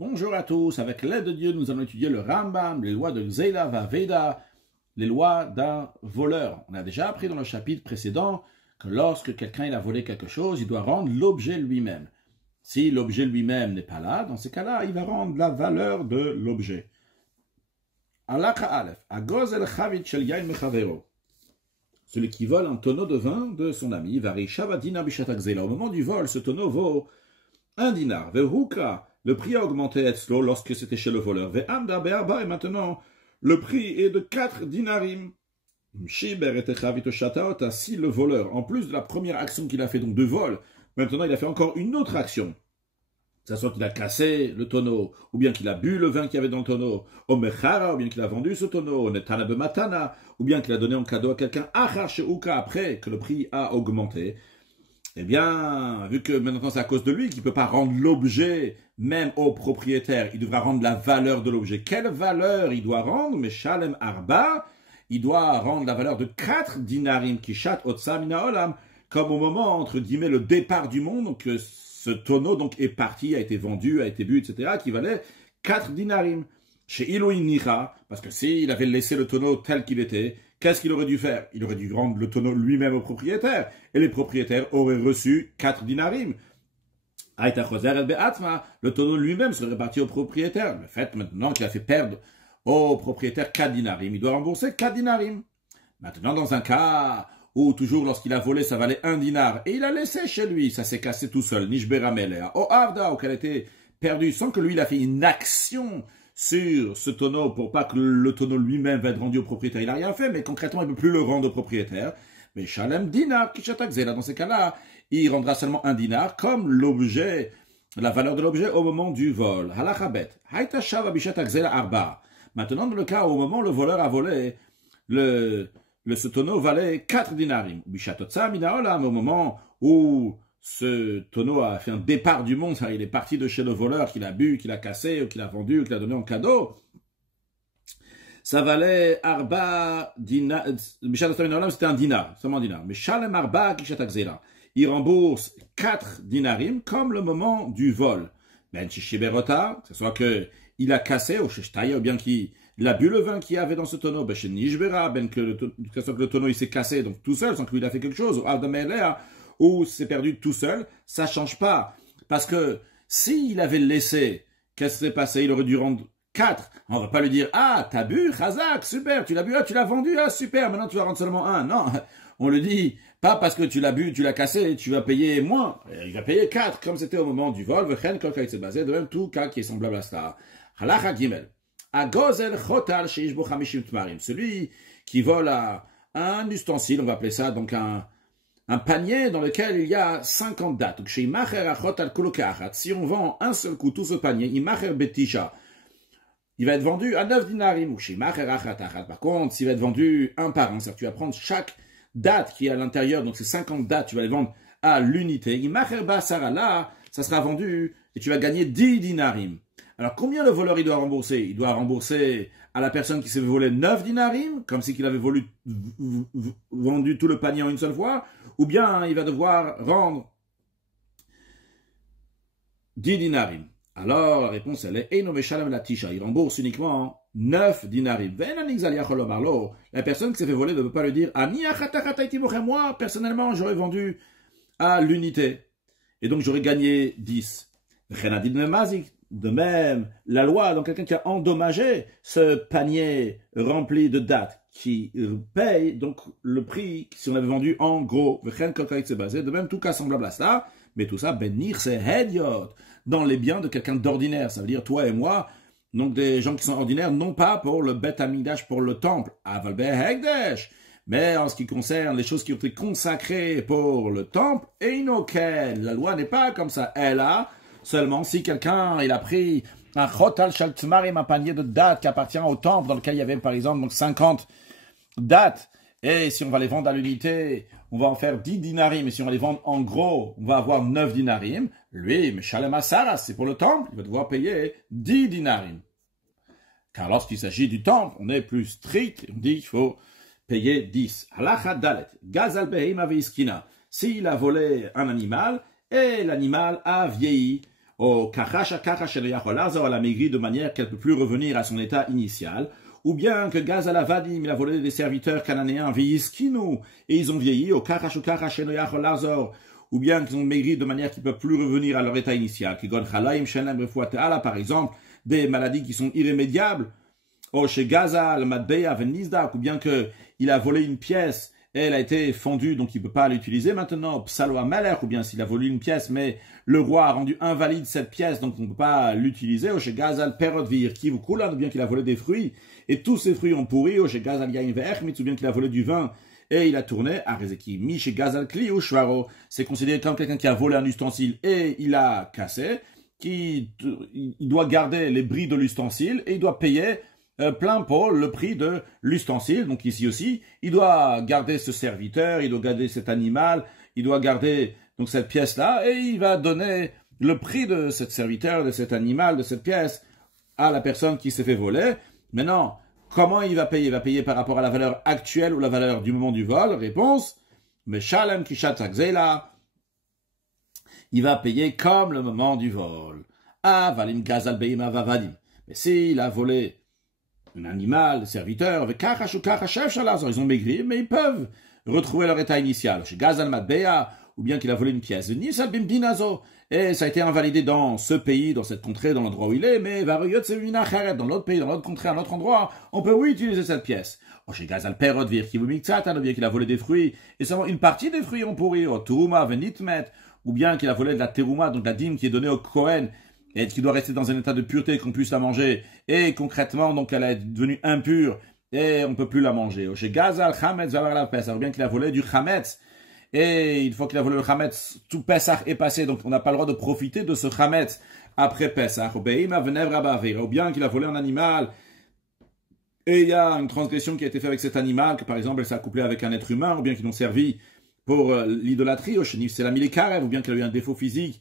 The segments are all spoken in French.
Bonjour à tous, avec l'aide de Dieu, nous allons étudier le Rambam, les lois de Xela Vaveda, les lois d'un voleur. On a déjà appris dans le chapitre précédent que lorsque quelqu'un a volé quelque chose, il doit rendre l'objet lui-même. Si l'objet lui-même n'est pas là, dans ces cas-là, il va rendre la valeur de l'objet. Alakha Aleph, Agoz el Chavit shel Yain mechavero. Celui qui vole un tonneau de vin de son ami, Varisha vadina bishat Xela. Au moment du vol, ce tonneau vaut 1 dinar. Vehuka. Le prix a augmenté etzlo lorsque c'était chez le voleur. Ve'amda be'arba, et maintenant, le prix est de 4 dinarim. Shiber et echavito shataota, si le voleur, en plus de la première action qu'il a fait, donc de vol, maintenant il a fait encore une autre action. Ça soit qu'il a cassé le tonneau, ou bien qu'il a bu le vin qu'il y avait dans le tonneau, ou mechara, ou bien qu'il a vendu ce tonneau, netana bematana, ou bien qu'il a donné en cadeau à quelqu'un, achar sheuka, après que le prix a augmenté. Eh bien, vu que maintenant c'est à cause de lui qu'il ne peut pas rendre l'objet même au propriétaire, il devra rendre la valeur de l'objet. Quelle valeur il doit rendre? Mais Shalem Arba, il doit rendre la valeur de 4 dinarim kishat otsa mina olam, comme au moment, entre guillemets, le départ du monde, donc ce tonneau donc est parti, a été vendu, a été bu, etc., qui valait 4 dinarim. Chez Elohim Nicha, parce que s'il avait laissé le tonneau tel qu'il était, qu'est-ce qu'il aurait dû faire? Il aurait dû rendre le tonneau lui-même au propriétaire. Et les propriétaires auraient reçu 4 dinarim. Le tonneau lui-même serait réparti au propriétaire. Le fait maintenant qu'il a fait perdre au propriétaire 4 dinarim, il doit rembourser 4 dinarim. Maintenant, dans un cas où toujours lorsqu'il a volé, ça valait 1 dinar, et il a laissé chez lui, ça s'est cassé tout seul, Nishberamelea, au Avda, ou qu'elle a été perdue, sans que lui, il a fait une action sur ce tonneau pour pas que le tonneau lui-même va être rendu au propriétaire. Il n'a rien fait, mais concrètement, il ne peut plus le rendre au propriétaire. Mais Shalem dinar, kishatak zela, dans ces cas-là, il rendra seulement 1 dinar comme l'objet, la valeur de l'objet au moment du vol. Halachabet, haïta shava bishatak zela arba. Maintenant, dans le cas au moment où le voleur a volé, ce tonneau valait 4 dinarim. Bishatotsa mina olam, au moment où ce tonneau a fait un départ du monde, il est parti de chez le voleur qu'il a bu, qu'il a cassé, ou qu'il a vendu, ou qu'il a donné en cadeau. Ça valait Arba dinar. C'était 1 dinar, seulement 1 dinar. Mais Shalem Arba Kishatak Zela. Il rembourse 4 dinarim comme le moment du vol. Ben Chishiberota, que ce soit qu'il a cassé au Sheshtaya, ou bien qu'il a bu le vin qu'il y avait dans ce tonneau, ben Nishbera, ben que ce soit que le tonneau il s'est cassé, donc tout seul, sans qu'il a fait quelque chose, ou Avdamelea, ou c'est perdu tout seul, ça change pas. Parce que s'il avait laissé, qu'est-ce qui s'est passé? Il aurait dû rendre 4. On va pas lui dire, ah, t'as bu, Chazak, super, tu l'as bu, ah, tu l'as vendu, ah, super, maintenant tu vas rendre seulement 1. Non, on le dit, pas parce que tu l'as bu, tu l'as cassé, tu vas payer moins. Il va payer 4, comme c'était au moment du vol, de même tout cas qui est semblable à cela. Halacha Gimel. Agozel chotal sheishbo chamishim tmarim. Celui qui vole à un ustensile, on va appeler ça donc un panier dans lequel il y a 50 dates. Donc, chez Imacher Achot al Kulokachat, si on vend un seul coup tout ce panier, Imacher Betisha, il va être vendu à 9 dinarim. Ou chez Imacher Achat Achat. Par contre, s'il va être vendu un par un, c'est-à-dire tu vas prendre chaque date qui est à l'intérieur, donc c'est 50 dates, tu vas les vendre à l'unité. Imacher Basara, là, ça sera vendu et tu vas gagner 10 dinarim. Alors, combien le voleur il doit rembourser? Il doit rembourser à la personne qui s'est volé 9 dinarim, comme si qu'il avait vendu tout le panier en une seule fois, ou bien il va devoir rendre 10 dinarim. Alors, la réponse, elle est Eino Meshalem la Tisha. Il rembourse uniquement 9 dinarim. La personne qui s'est fait voler ne peut pas lui dire moi, personnellement, j'aurais vendu à l'unité. Et donc, j'aurais gagné 10. De même, la loi, donc quelqu'un qui a endommagé ce panier rempli de dates, qui paye donc le prix si on avait vendu en gros. De même, tout cas semblable à cela, mais tout ça, benir c'est hediot, dans les biens de quelqu'un d'ordinaire. Ça veut dire toi et moi, donc des gens qui sont ordinaires, non pas pour le Bet Hamikdash, pour le temple, avalbe hegdesh. Mais en ce qui concerne les choses qui ont été consacrées pour le temple, einoken, la loi n'est pas comme ça. Elle a seulement si quelqu'un, il a pris un chotal shaltmarim, un panier de dates qui appartient au temple, dans lequel il y avait par exemple donc 50 dates, et si on va les vendre à l'unité, on va en faire 10 dinarim, et si on va les vendre en gros, on va avoir 9 dinarim. Lui, mais Shalem Asara, c'est pour le temple, il va devoir payer 10 dinarim. Car lorsqu'il s'agit du temple, on est plus strict, on dit qu'il faut payer 10. Halacha Dalet, Gazal Behema Veiskina. S'il a volé un animal, et l'animal a vieilli, au elle a maigri de manière qu'elle ne peut plus revenir à son état initial, ou bien que Gazal Avadim, il a volé des serviteurs cananéens, Viiskinu, et ils ont vieilli, au ou bien qu'ils ont maigri de manière qu'ils ne peuvent plus revenir à leur état initial, par exemple, des maladies qui sont irrémédiables, ou chez Gazal, Madbeya, Venizdak, ou bien qu'il a volé une pièce, et elle a été fondue, donc il ne peut pas l'utiliser maintenant, Psaloa Malek, ou bien s'il a volé une pièce, mais le roi a rendu invalide cette pièce, donc on ne peut pas l'utiliser, ou chez Gazal Perodvir, ou bien qu'il a volé des fruits, et tous ces fruits ont pourri, ou chez Gazal Yain Ve'echmitz, ou bien qu'il a volé du vin, et il a tourné à Rezeki. Mi chez Gazal Kli ou Shvaro, c'est considéré comme quelqu'un qui a volé un ustensile et il a cassé, il doit garder les bris de l'ustensile, et il doit payer plein pot le prix de l'ustensile. Donc ici aussi, il doit garder ce serviteur, il doit garder cet animal, il doit garder donc cette pièce-là, et il va donner le prix de cet serviteur, de cet animal, de cette pièce à la personne qui s'est fait voler. Maintenant, comment il va payer? Il va payer par rapport à la valeur actuelle ou la valeur du moment du vol? Réponse, mais Shalem Kishat Akzela, il va payer comme le moment du vol. Ah, Valim Gazal Beima Vavadim. Mais s'il a volé un animal, serviteur, avec Kachash ou Kachachef Shalazor, ils ont maigri, mais ils peuvent retrouver leur état initial. Chez Gazal Madbeya, ou bien qu'il a volé une pièce. Et ça a été invalidé dans ce pays, dans cette contrée, dans l'endroit où il est, mais dans l'autre pays, dans l'autre contrée, à un autre endroit, on peut oui utiliser cette pièce. Chez Gazal Perodvir, ou bien qu'il a volé des fruits, et seulement une partie des fruits ont pourri, Turuma Venitmet, ou bien qu'il a volé de la Teruma, donc la dîme qui est donnée au Kohen, et qui doit rester dans un état de pureté qu'on puisse la manger, et concrètement, donc elle est devenue impure, et on ne peut plus la manger. Chez Gazal Chametz, ou bien qu'il a volé du Chametz, et une fois qu'il a volé le Chametz, tout Pesach est passé, donc on n'a pas le droit de profiter de ce Chametz après Pesach, ou bien qu'il a volé un animal, et il y a une transgression qui a été faite avec cet animal, que par exemple elle s'est accouplée avec un être humain, ou bien qu'ils l'ont servi pour l'idolâtrie, au chenif c'est la milikarev, ou bien qu'il a eu un défaut physique,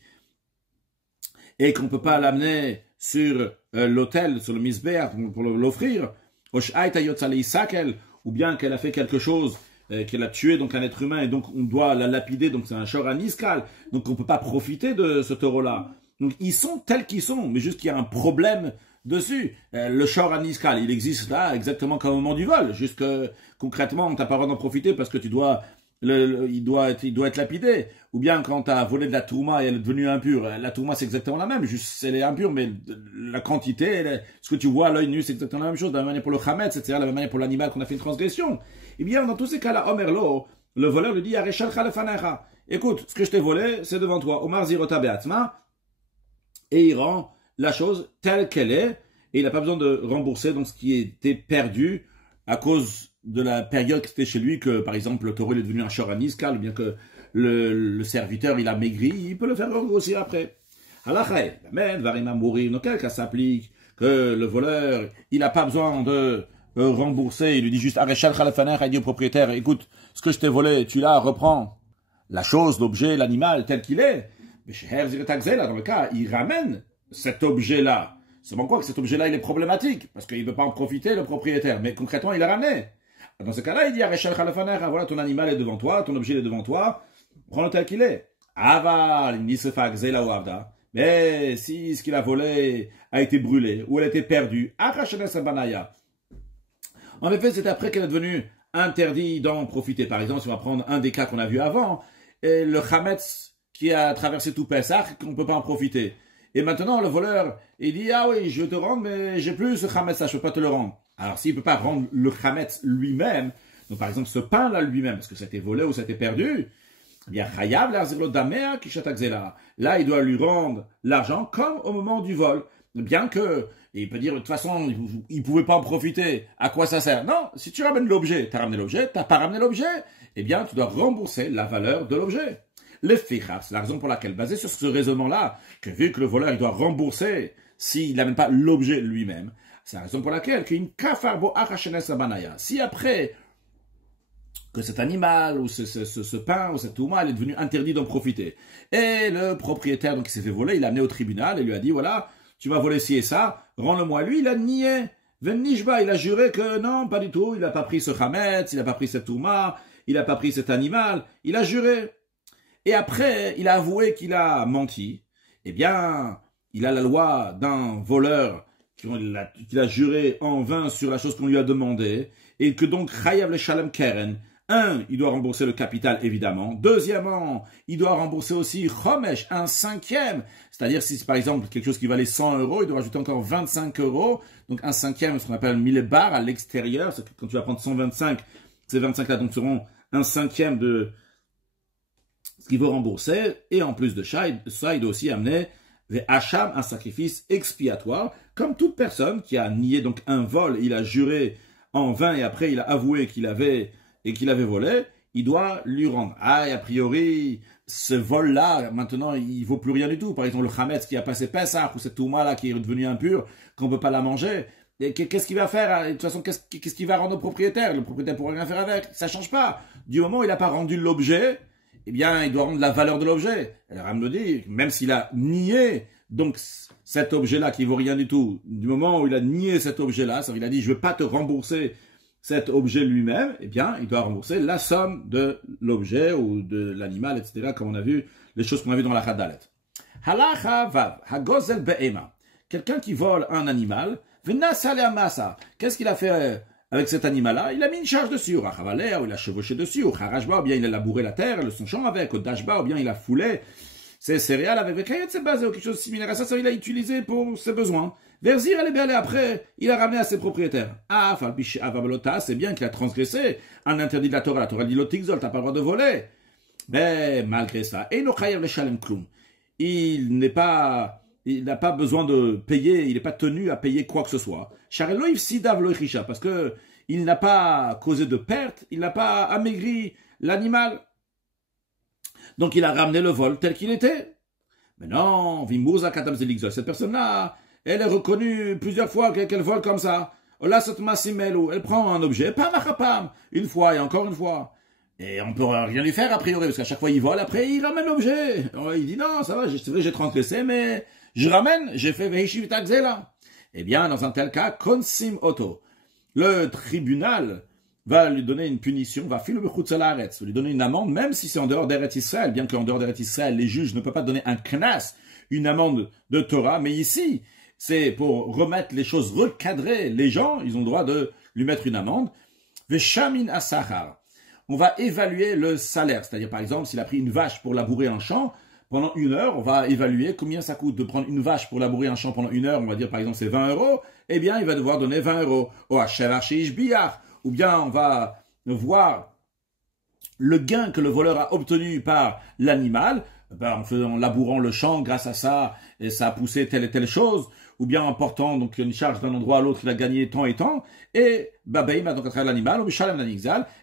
et qu'on ne peut pas l'amener sur l'autel, sur le misbéach, pour l'offrir, ou bien qu'elle a fait quelque chose, qu'elle a tué donc un être humain, et donc on doit la lapider, donc c'est un shor aniskal, donc on ne peut pas profiter de ce taureau-là. Donc ils sont tels qu'ils sont, mais juste qu'il y a un problème dessus. Le shor aniskal, il existe là exactement comme au moment du vol, juste que concrètement on n'a pas le droit d'en profiter parce que il doit être lapidé. Ou bien quand tu as volé de la tourma et elle est devenue impure, la tourma c'est exactement la même, juste elle est impure, mais la quantité, ce que tu vois à l'œil nu c'est exactement la même chose, de la même manière pour le chametz, c'est-à-dire de la même manière pour l'animal qu'on a fait une transgression. Eh bien dans tous ces cas-là, Omerlo, le voleur lui dit Areshal Khalefanecha, écoute, ce que je t'ai volé c'est devant toi, Omar Zirota Beatzma, et il rend la chose telle qu'elle est, et il n'a pas besoin de rembourser donc ce qui était perdu à cause de la période qui était chez lui, que par exemple le taureau est devenu un shor aniskal, ou bien que le serviteur il a maigri, il peut le faire regrossir après. Halachai, amen, varima mourir, dans quel cas s'applique que le voleur, il n'a pas besoin de rembourser, il lui dit juste Areshal Khalefaner, il dit au propriétaire, écoute, ce que je t'ai volé, tu l'as, reprends la chose, l'objet, l'animal tel qu'il est. Mais chez Herziretaxela, dans le cas, il ramène cet objet-là. Seulement quoi que cet objet-là, il est problématique, parce qu'il ne peut pas en profiter, le propriétaire, mais concrètement, il l'a ramené. Dans ce cas-là, il dit Areshal Khalefaner, voilà, ton animal est devant toi, ton objet est devant toi, prends-le tel qu'il est. Aval, Nisefa Xela ou Avda. Mais si ce qu'il a volé a été brûlé, ou elle a été perdue, en effet, c'est après qu'elle est devenue interdit d'en profiter. Par exemple, si on va prendre un des cas qu'on a vu avant, et le Chametz qui a traversé tout Pessah, qu'on ne peut pas en profiter. Et maintenant, le voleur, il dit, ah oui, je te rends, mais j'ai plus ce Chametz là, je ne peux pas te le rendre. Alors, s'il ne peut pas rendre le Chametz lui-même, donc par exemple ce pain-là lui-même, parce que ça a été volé ou ça a été perdu, eh bien, là, il doit lui rendre l'argent comme au moment du vol. Bien que, il peut dire, de toute façon, il ne pouvait pas en profiter. À quoi ça sert? Non, si tu ramènes l'objet, tu as ramené l'objet, tu n'as pas ramené l'objet, eh bien, tu dois rembourser la valeur de l'objet. Le fichas, c'est la raison pour laquelle, basé sur ce raisonnement-là, que vu que le voleur, il doit rembourser s'il n'amène pas l'objet lui-même, c'est la raison pour laquelle, si après que cet animal, ou ce pain, ou cette touma, elle est devenue interdit d'en profiter. Et le propriétaire, donc, qui s'est fait voler, il l'a amené au tribunal et lui a dit, voilà, tu m'as volé ci et ça, rends-le-moi. Lui, il a nié. Venishba, il a juré que non, pas du tout, il n'a pas pris ce chametz, il n'a pas pris cette touma, il n'a pas pris cet animal, il a juré. Et après, il a avoué qu'il a menti. Eh bien, il a la loi d'un voleur qu'il a juré en vain sur la chose qu'on lui a demandé, et que donc Chayav le Shalem Keren, il doit rembourser le capital, évidemment. Deuxièmement, il doit rembourser aussi Chomesh, un cinquième. C'est-à-dire, si c'est par exemple quelque chose qui valait 100 euros, il doit rajouter encore 25 euros. Donc, un cinquième, ce qu'on appelle 1000 bar à l'extérieur. C'est que quand tu vas prendre 125, ces 25-là, donc, seront un cinquième de ce qu'il faut rembourser. Et en plus de ça, il doit aussi amener des Hacham, un sacrifice expiatoire. Comme toute personne qui a nié donc un vol, il a juré en vain et après il a avoué qu'il avait volé, il doit lui rendre. Et a priori, ce vol-là, maintenant, il vaut plus rien du tout. Par exemple, le Hametz qui a passé Pessah, ou cette Touma-là qui est devenue impure, qu'on ne peut pas la manger. Et qu'est-ce qu'il va faire? De toute façon, qu'est-ce qu'il va rendre au propriétaire? Le propriétaire ne pourra rien faire avec. Ça ne change pas. Du moment où il n'a pas rendu l'objet, eh bien, il doit rendre la valeur de l'objet. Alors, Ram me dit, même s'il a nié, donc, cet objet-là qui vaut rien du tout, du moment où il a nié cet objet-là, ça veut dire, il a dit, je ne veux pas te rembourser cet objet lui-même, eh bien, il doit rembourser la somme de l'objet ou de l'animal, etc., comme on a vu, les choses qu'on a vues dans la Chadalet. Halacha vav, hagozel be'ema. Quelqu'un qui vole un animal, venasa le amasa. Qu'est-ce qu'il a fait avec cet animal-là? Il a mis une charge dessus, ou rachavalea, ou il a chevauché dessus, ou charajba, ou bien il a labouré la terre, son champ avec, au dashba, ou bien il a foulé ses céréales avec ses bases, ou quelque chose de similaire à ça, il a utilisé pour ses besoins. Verzir, elle est bien allée après, il a ramené à ses propriétaires. C'est bien qu'il a transgressé un interdit de la Torah. La Torah dit l'otikzol, t'as pas le droit de voler. Mais malgré ça, il n'a pas besoin de payer, il n'est pas tenu à payer quoi que ce soit. Parce que il n'a pas causé de perte, il n'a pas amaigri l'animal. Donc il a ramené le vol tel qu'il était. Mais non, cette personne-là, elle est reconnue plusieurs fois qu'elle vole comme ça. Elle prend un objet, une fois et encore une fois. Et on peut rien lui faire a priori, parce qu'à chaque fois il vole, après il ramène l'objet. Il dit non, ça va, c'est vrai, j'ai transgressé, mais je ramène, j'ai fait Vehishiv Takzela. Eh bien, dans un tel cas, Konsim Oto, le tribunal va lui donner une punition, va lui donner une amende, même si c'est en dehors d'Eretz Israël, bien qu'en dehors d'Eretz Israël, les juges ne peuvent pas donner un knas, une amende de Torah, mais ici, c'est pour remettre les choses, recadrer les gens, ils ont le droit de lui mettre une amende. Veshamin Asachar. On va évaluer le salaire, c'est-à-dire par exemple, s'il a pris une vache pour labourer un champ, pendant 1 heure, on va évaluer combien ça coûte de prendre une vache pour labourer un champ pendant 1 heure, on va dire par exemple c'est 20 euros, eh bien il va devoir donner 20 euros. Ou bien on va voir le gain que le voleur a obtenu par l'animal, en labourant le champ, grâce à ça, et ça a poussé telle et telle chose, ou bien en portant donc une charge d'un endroit à l'autre, il a gagné tant et tant, et Babaïm a donc à travers l'animal,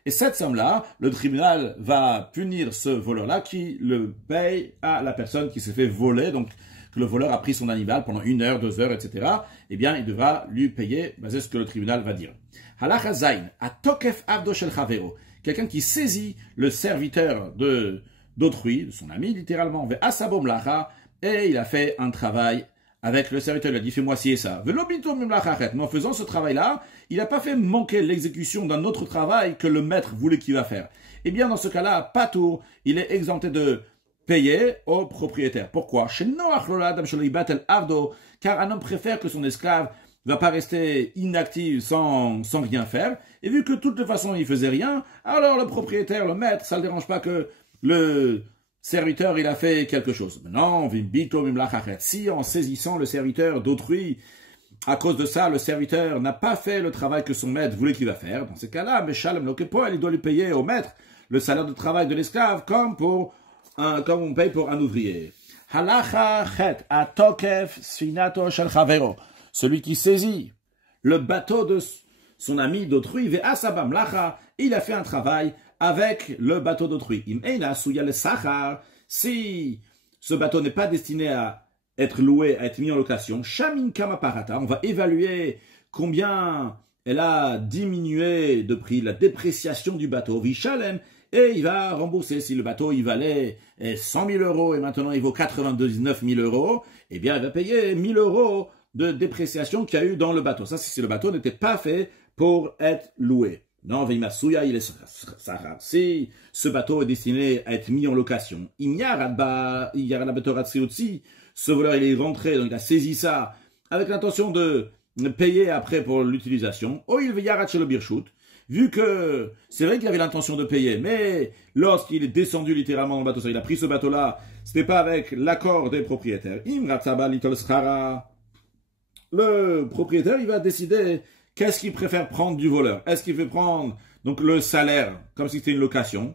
et cette somme-là, le tribunal va punir ce voleur-là qui le paye à la personne qui s'est fait voler, donc que le voleur a pris son animal pendant 1 heure, 2 heures, etc., eh bien, il devra lui payer, basé sur ce que le tribunal va dire. Halacha Zain, a tokef abdo shel chavero, quelqu'un qui saisit le serviteur d'autrui, de son ami, littéralement, ve asabom lacha, et il a fait un travail avec le serviteur, il a dit fais-moi ci et ça. Mais en faisant ce travail-là, il n'a pas fait manquer l'exécution d'un autre travail que le maître voulait qu'il va faire. Eh bien, dans ce cas-là, Patour, il est exempté de payer au propriétaire. Pourquoi? Car un homme préfère que son esclave ne va pas rester inactif sans rien faire. Et vu que de toute façon il faisait rien, alors le propriétaire, le maître, ça ne le dérange pas que le serviteur, il a fait quelque chose. Maintenant, si en saisissant le serviteur d'autrui, à cause de ça, le serviteur n'a pas fait le travail que son maître voulait qu'il va faire, dans ces cas-là, il doit lui payer au maître le salaire de travail de l'esclave comme on paye pour un ouvrier. Halacha chet atokef sfinato shel chavero. Celui qui saisit le bateau de son ami d'autrui, ve asabam lacha, il a fait un travail avec le bateau d'autrui. Si ce bateau n'est pas destiné à être loué, à être mis en location, shamin kama parata, on va évaluer combien elle a diminué de prix, la dépréciation du bateau, vichalem, et il va rembourser. Si le bateau il valait 100 000 euros et maintenant il vaut 99 000 euros, eh bien il va payer 1 000 euros de dépréciation qu'il y a eu dans le bateau. Ça, si le bateau n'était pas fait pour être loué. Non, Veimasuya, il est Sahar. Si ce bateau est destiné à être mis en location, ce voleur, il est rentré, donc il a saisi ça avec l'intention de payer après pour l'utilisation. Oh, il veut chez le birchut. Vu que c'est vrai qu'il avait l'intention de payer, mais lorsqu'il est descendu littéralement dans le bateau, il a pris ce bateau-là, c'était pas avec l'accord des propriétaires. Le propriétaire, il va décider qu'est-ce qu'il préfère prendre du voleur. Est-ce qu'il veut prendre donc le salaire comme si c'était une location?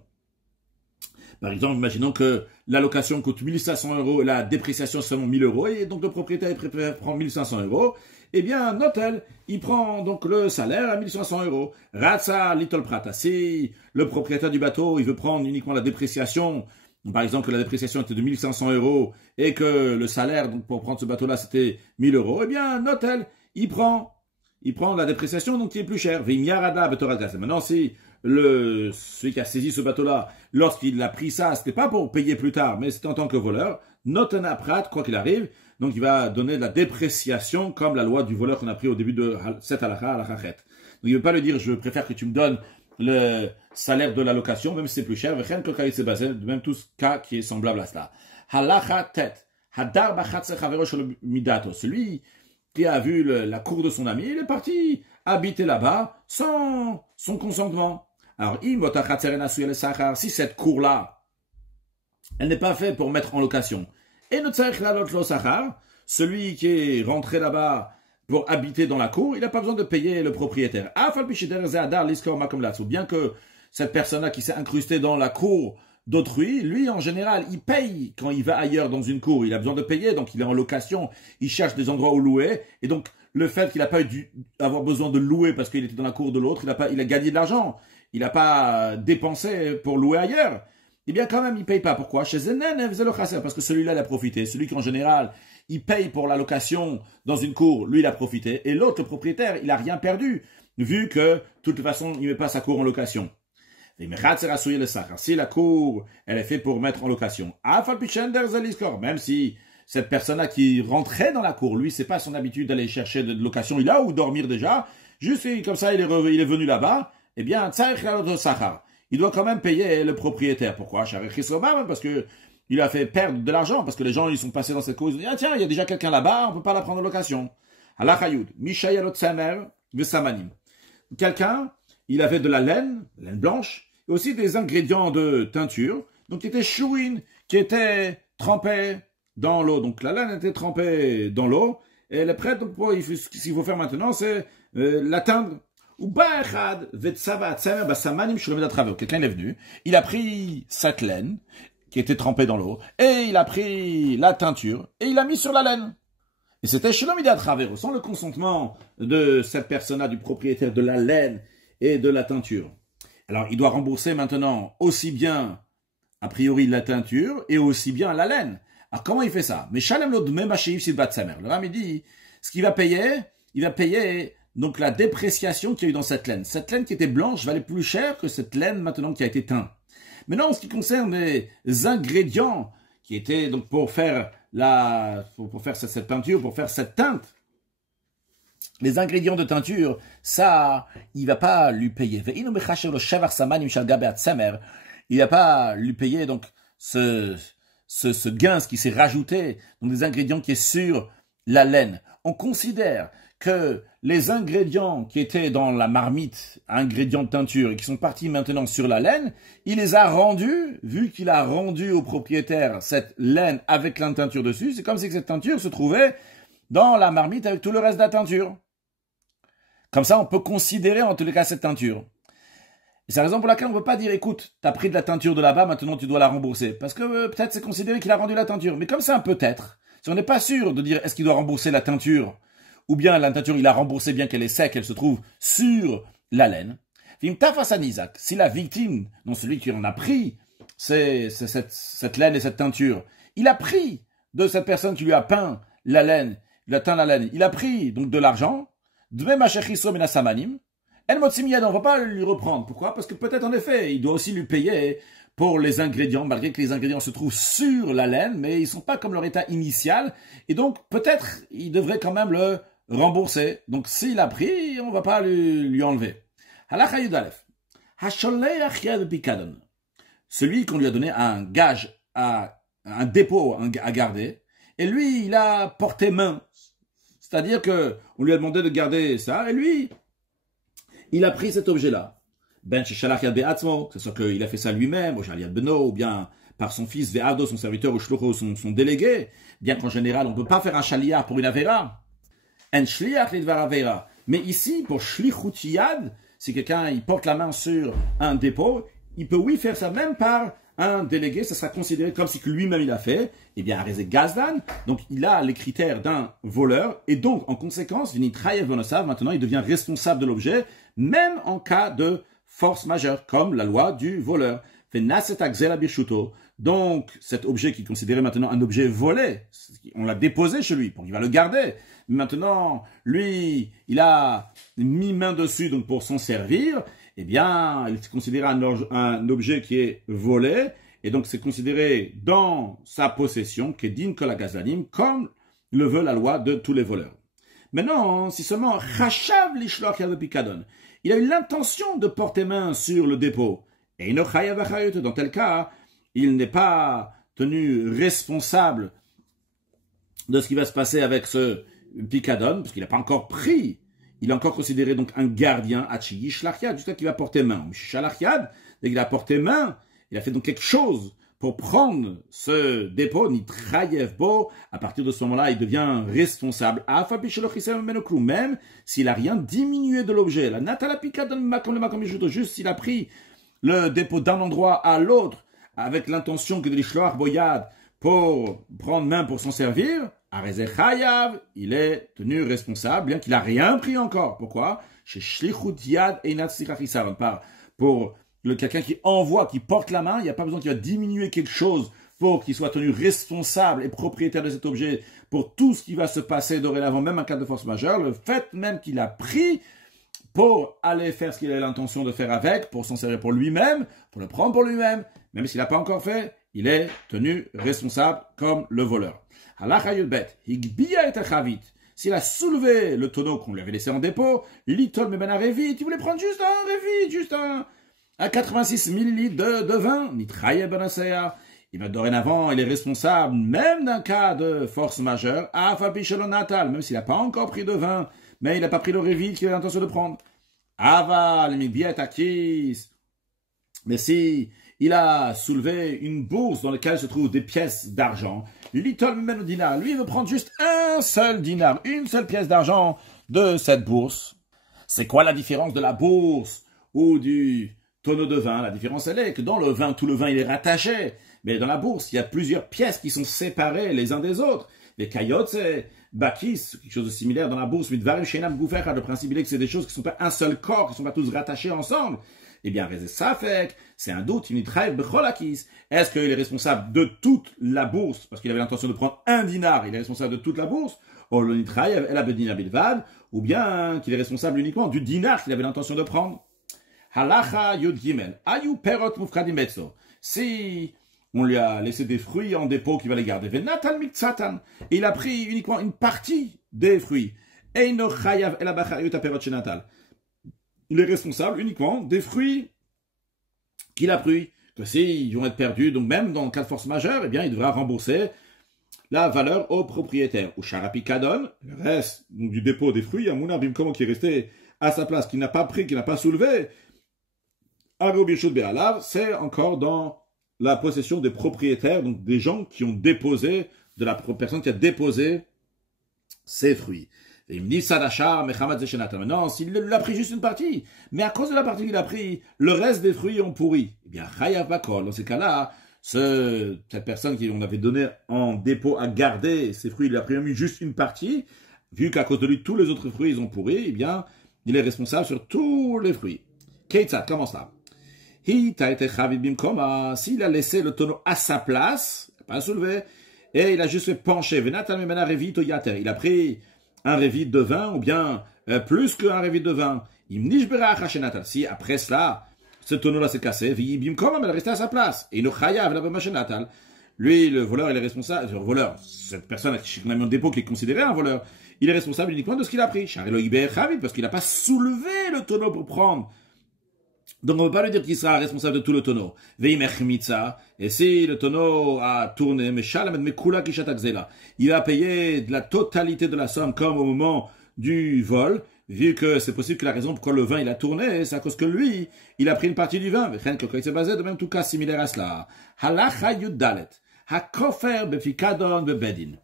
Par exemple, imaginons que la location coûte 1500 euros, la dépréciation seulement 1000 euros, et donc le propriétaire il préfère prendre 1500 euros. Eh bien, Notel, il prend donc le salaire à 1500 euros. Ratsa, little prata. Si le propriétaire du bateau, il veut prendre uniquement la dépréciation, par exemple, que la dépréciation était de 1500 euros et que le salaire donc, pour prendre ce bateau-là, c'était 1000 euros, eh bien, Notel, il prend la dépréciation, donc qui est plus cher. Maintenant, si celui qui a saisi ce bateau-là, lorsqu'il a pris ça, c'était pas pour payer plus tard, mais c'était en tant que voleur, Notena Prat, quoi qu'il arrive, donc il va donner de la dépréciation, comme la loi du voleur qu'on a pris au début de cette halakha, halakha chet. Donc il ne veut pas lui dire, je préfère que tu me donnes le salaire de la location, même si c'est plus cher, même tout ce cas qui est semblable à cela. Halakha tet, hadar bachatse chavero shel midato, celui qui a vu la cour de son ami, il est parti habiter là-bas sans son consentement. Alors, si cette cour-là, elle n'est pas faite pour mettre en location, et celui qui est rentré là-bas pour habiter dans la cour, il n'a pas besoin de payer le propriétaire. Bien que cette personne-là qui s'est incrustée dans la cour d'autrui, lui, en général, il paye quand il va ailleurs dans une cour. Il a besoin de payer, donc il est en location, il cherche des endroits où louer. Et donc, le fait qu'il n'a pas dû avoir besoin de louer parce qu'il était dans la cour de l'autre, il a gagné de l'argent. Il n'a pas dépensé pour louer ailleurs. Eh bien, quand même, il ne paye pas. Pourquoi? Chez Zenen, parce que celui-là, il a profité. Celui qui, en général, il paye pour la location dans une cour, lui, il a profité. Et l'autre, le propriétaire, il n'a rien perdu, vu que, de toute façon, il ne met pas sa cour en location. Si la cour, elle est faite pour mettre en location, même si cette personne-là qui rentrait dans la cour, lui, c'est pas son habitude d'aller chercher de location, il a où dormir déjà, juste comme ça, il est venu là-bas, eh bien, il doit quand même payer le propriétaire. Pourquoi? Parce que il a fait perdre de l'argent, parce que les gens, ils sont passés dans cette cour, ils disent, ah tiens, il y a déjà quelqu'un là-bas, on peut pas la prendre en location. Quelqu'un, il avait de la laine blanche, et aussi des ingrédients de teinture, donc qui étaient chouines, qui étaient trempés dans l'eau. Donc la laine était trempée dans l'eau, et elle est prête, donc ce qu'il faut faire maintenant, c'est l'atteindre. Quelqu'un est venu, il a pris cette laine, qui était trempée dans l'eau, et il a pris la teinture, et il l'a mis sur la laine. Et c'était Shelomida Travero, sans le consentement de cette personne-là, du propriétaire de la laine et de la teinture. Alors, il doit rembourser maintenant aussi bien, a priori, la teinture et aussi bien la laine. Alors, comment il fait ça? Mais Shalem lo dme mashiv sil bat samer. Le Ram, il dit, ce qu'il va payer donc la dépréciation qu'il y a eu dans cette laine. Cette laine qui était blanche valait plus cher que cette laine maintenant qui a été teinte. Maintenant, en ce qui concerne les ingrédients qui étaient donc pour faire cette peinture, pour faire cette teinte, les ingrédients de teinture, ça, il va pas lui payer. Il va pas lui payer donc ce gain qui s'est rajouté, donc des ingrédients qui est sur la laine. On considère que les ingrédients qui étaient dans la marmite, ingrédients de teinture, et qui sont partis maintenant sur la laine, il les a rendus, vu qu'il a rendu au propriétaire cette laine avec la teinture dessus, c'est comme si cette teinture se trouvait dans la marmite avec tout le reste de la teinture. Comme ça, on peut considérer en tous les cas cette teinture. Et c'est la raison pour laquelle on ne peut pas dire, écoute, tu as pris de la teinture de là-bas, maintenant tu dois la rembourser. Parce que peut-être c'est considéré qu'il a rendu la teinture. Mais comme c'est un peut-être, si on n'est pas sûr de dire est-ce qu'il doit rembourser la teinture, ou bien la teinture, il a remboursé bien qu'elle est sec, elle se trouve sur la laine. Si la victime, non celui qui en a pris, c'est cette laine et cette teinture, il a pris de cette personne qui lui a peint la laine, il a teint la laine, il a pris donc de l'argent, on ne va pas lui reprendre. Pourquoi? Parce que peut-être en effet, il doit aussi lui payer pour les ingrédients, malgré que les ingrédients se trouvent sur la laine, mais ils ne sont pas comme leur état initial, et donc peut-être il devrait quand même le rembourser. Donc s'il a pris, on ne va pas lui enlever. Halakha Yudalef. Hasholeach yad pikadon. Celui qu'on lui a donné un gage, un dépôt à garder, et lui, il a porté main. C'est-à-dire que on lui a demandé de garder ça, et lui, il a pris cet objet-là. Ben sheshalach yad be'atzmo, que ce soit qu'il a fait ça lui-même, ou shal yad beno, ou bien par son fils ve'ado, son serviteur, ou shlocho, son délégué, bien qu'en général, on ne peut pas faire un shaliach pour une avera. En shliach lidvar avera. Mais ici, pour shlichut yad, si quelqu'un il porte la main sur un dépôt, il peut oui faire ça même par un délégué, ça sera considéré comme si que lui-même il a fait, eh bien, Arezé Gazdan, donc il a les critères d'un voleur, et donc, en conséquence, maintenant il devient responsable de l'objet, même en cas de force majeure, comme la loi du voleur. Donc, cet objet qui est considéré maintenant un objet volé, on l'a déposé chez lui, donc il va le garder. Maintenant, lui, il a mis main dessus donc pour s'en servir, eh bien, il est considéré un objet qui est volé, et donc c'est considéré dans sa possession, Kedin Kol HaGazlanim, comme le veut la loi de tous les voleurs. Maintenant, si seulement Chachav Lishloach Yad Pikadon, il a eu l'intention de porter main sur le dépôt, et dans tel cas, il n'est pas tenu responsable de ce qui va se passer avec ce Pikadon, parce qu'il n'a pas encore pris. Il est encore considéré donc un gardien, Hachi Shlachiad, jusqu'à qu'il va porter main. Shlachiad, dès qu'il a porté main, il a fait donc quelque chose pour prendre ce dépôt, Nitrayevbo. À partir de ce moment-là, il devient responsable. Même s'il n'a rien diminué de l'objet. La Natala Pikadon, juste s'il a pris le dépôt d'un endroit à l'autre, avec l'intention que de l'ishloach boyad pour prendre main pour s'en servir, Arezé Chayav, il est tenu responsable, bien qu'il n'a rien pris encore. Pourquoi? Chez Shlichut Yad Einat Sikhachisaron. Pour quelqu'un qui envoie, qui porte la main, il n'y a pas besoin qu'il va diminuer quelque chose pour qu'il soit tenu responsable et propriétaire de cet objet pour tout ce qui va se passer dorénavant, même en cas de force majeure. Le fait même qu'il a pris pour aller faire ce qu'il a l'intention de faire avec, pour s'en servir pour lui-même, pour le prendre pour lui-même, même s'il n'a pas encore fait, il est tenu responsable comme le voleur. S'il a soulevé le tonneau qu'on lui avait laissé en dépôt, l'itol me ben révit, il voulait prendre juste un révit, juste un 86 millilitres de vin, mitraille benasea. Et bien dorénavant, il est responsable même d'un cas de force majeure, à Fabichelo Natal, même s'il n'a pas encore pris de vin, mais il n'a pas pris le révit qu'il avait l'intention de prendre. Aval, akis. Mais si il a soulevé une bourse dans laquelle se trouvent des pièces d'argent, l'itol meno dinar, lui, il veut prendre juste un seul dinar, une seule pièce d'argent de cette bourse. C'est quoi la différence de la bourse ou du tonneau de vin? La différence, elle est que dans le vin, tout le vin, il est rattaché. Mais dans la bourse, il y a plusieurs pièces qui sont séparées les uns des autres. Les caillottes, c'est bakis, quelque chose de similaire dans la bourse. Mais le principe, il est que c'est des choses qui ne sont pas un seul corps, qui ne sont pas tous rattachés ensemble. Eh bien, ça fait c'est un doute. Est-ce qu'il est responsable de toute la bourse, parce qu'il avait l'intention de prendre un dinar, il est responsable de toute la bourse, ou bien qu'il est responsable uniquement du dinar qu'il avait l'intention de prendre? Halacha Yud Gimel. Ayu perot mufkadim betzo. Si on lui a laissé des fruits en dépôt qu'il va les garder, venatan miktsatan, et il a pris uniquement une partie des fruits. Eino chayav elabachayut perot shenatal. Il est responsable uniquement des fruits qu'il a pris. Que s'ils vont être perdus, donc même dans le cas de force majeure, eh bien, il devra rembourser la valeur au propriétaire. Ou charapikadon, le reste donc, du dépôt des fruits, à Mounabim, comment qui est resté à sa place, qu'il n'a pas pris, qu'il n'a pas soulevé, c'est encore dans la possession des propriétaires, donc des gens qui ont déposé, de la personne qui a déposé ces fruits. Et il me dit, Sadachar, Mechamad Zeshenatan. Maintenant, s'il a pris juste une partie, mais à cause de la partie qu'il a pris, le reste des fruits ont pourri. Eh bien, Chayav Bakol, dans ces cas-là, cette personne qu'on avait donné en dépôt à garder ces fruits, il a pris juste une partie, vu qu'à cause de lui, tous les autres fruits, ils ont pourri, eh bien, il est responsable sur tous les fruits. Keitzat, comment ça? S'il a laissé le tonneau à sa place, il n'a pas soulevé, et il a juste fait pencher, il a pris un révit de vin, ou bien plus qu'un révit de vin. Si après cela, ce tonneau-là s'est cassé, il est resté à sa place. Et lui, le voleur, il est responsable, le voleur, cette personne qui a mis un dépôt qui est considéré un voleur, il est responsable uniquement de ce qu'il a pris. Parce qu'il n'a pas soulevé le tonneau pour prendre Donc on ne peut pas lui dire qu'il sera responsable de tout le tonneau. Et si le tonneau a tourné, il va payer de la totalité de la somme comme au moment du vol, vu que c'est possible que la raison pourquoi le vin il a tourné, c'est à cause que lui, il a pris une partie du vin. De même tout cas similaire à cela. Halacha Yuddalet. Hakofer befikadon bebedin.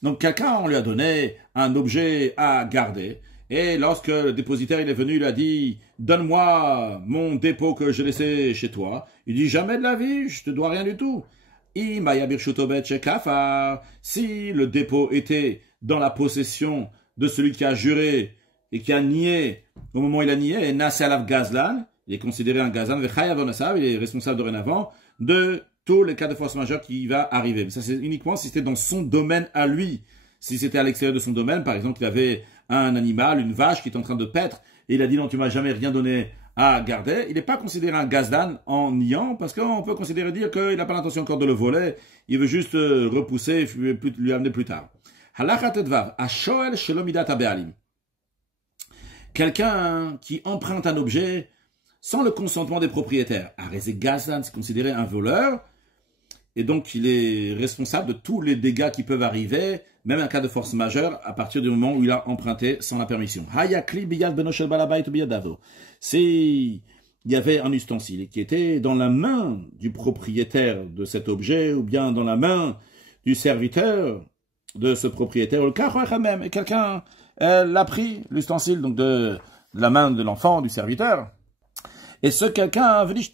Donc quelqu'un, on lui a donné un objet à garder. Et lorsque le dépositaire il est venu, il a dit « Donne-moi mon dépôt que j'ai laissé chez toi. » Il dit « Jamais de la vie, je te dois rien du tout. » Si le dépôt était dans la possession de celui qui a juré et qui a nié, au moment où il a nié, il est considéré un gazlan, il est responsable dorénavant de tous les cas de force majeure qui va arriver. Mais ça c'est uniquement si c'était dans son domaine à lui. Si c'était à l'extérieur de son domaine, par exemple, il avait un animal, une vache qui est en train de paître, et il a dit non, tu m'as jamais rien donné à garder, il n'est pas considéré un gazdan en niant, parce qu'on peut considérer dire qu'il n'a pas l'intention encore de le voler, il veut juste repousser, lui amener plus tard. Quelqu'un qui emprunte un objet sans le consentement des propriétaires. Arrêté gazdan, c'est considéré un voleur, et donc il est responsable de tous les dégâts qui peuvent arriver, même un cas de force majeure, à partir du moment où il a emprunté sans la permission. Si il y avait un ustensile qui était dans la main du propriétaire de cet objet, ou bien dans la main du serviteur de ce propriétaire, et quelqu'un l'a pris, l'ustensile, donc de la main de l'enfant, du serviteur, et ce quelqu'un veut dire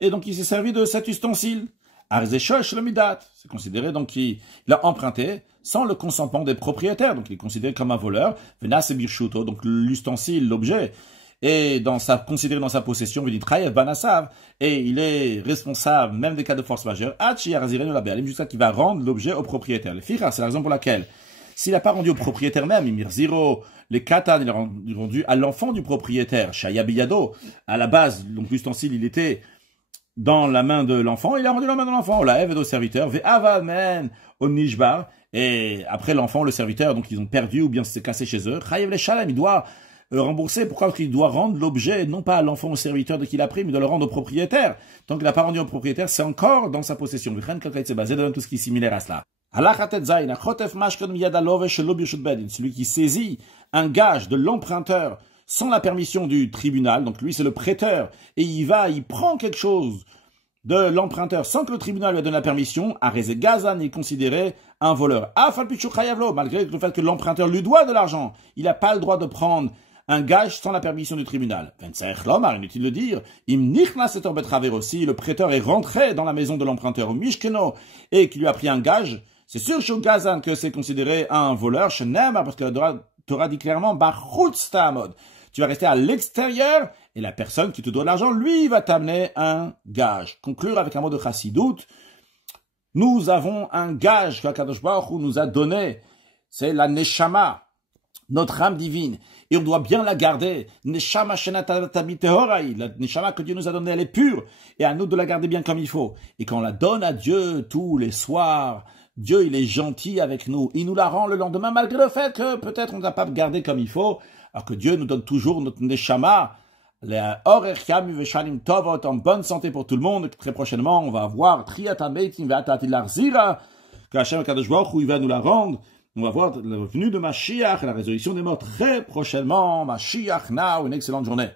et donc il s'est servi de cet ustensile. C'est considéré donc qu'il a emprunté sans le consentement des propriétaires, donc il est considéré comme un voleur. Donc l'ustensile, l'objet, est considéré dans sa possession, et il est responsable même des cas de force majeure, jusqu'à qu'il va rendre l'objet au propriétaire. C'est la raison pour laquelle, s'il n'a pas rendu au propriétaire même, les katan, il a rendu à l'enfant du propriétaire, Shayabiyado, à la base, donc l'ustensile, il était dans la main de l'enfant, il a rendu la main de l'enfant, la Ève au serviteur, Ve'avamen au Nishbar, et après l'enfant, le serviteur, donc ils ont perdu ou bien c'est cassé chez eux, Chayev le Shalem, il doit rembourser, pourquoi? Parce qu'il doit rendre l'objet, non pas à l'enfant au serviteur de qui il a pris, mais il doit le rendre au propriétaire. Tant qu'il n'a pas rendu au propriétaire, c'est encore dans sa possession. C'est basé dans tout ce qui est similaire à cela. Celui qui saisit un gage de l'emprunteur sans la permission du tribunal, donc lui c'est le prêteur, et il prend quelque chose de l'emprunteur sans que le tribunal lui ait donné la permission, Arezé Gazan est considéré un voleur. Malgré le fait que l'emprunteur lui doit de l'argent, il n'a pas le droit de prendre un gage sans la permission du tribunal. Inutile de dire, si le prêteur est rentré dans la maison de l'emprunteur au Mishkeno et qu'il lui a pris un gage, c'est sûr chez Gazan que c'est considéré un voleur, parce que la Torah dit clairement, tu vas rester à l'extérieur et la personne qui te doit l'argent, lui, va t'amener un gage. Conclure avec un mot de Chassidout. Nous avons un gage qu'Akadosh Baruch Hu nous a donné. C'est la Neshama, notre âme divine. Et on doit bien la garder. Neshama Shenatabi Tehorai. La Neshama que Dieu nous a donnée, elle est pure. Et à nous de la garder bien comme il faut. Et quand on la donne à Dieu tous les soirs, Dieu, il est gentil avec nous. Il nous la rend le lendemain, malgré le fait que peut-être on ne l'a pas gardé comme il faut. Alors que Dieu nous donne toujours notre Neshama, en bonne santé pour tout le monde. Très prochainement, on va voir que Hashem Kadosh Baruch Hu, il va nous la rendre. On va voir la venue de Mashiach, la résurrection des morts très prochainement. Mashiach now, une excellente journée.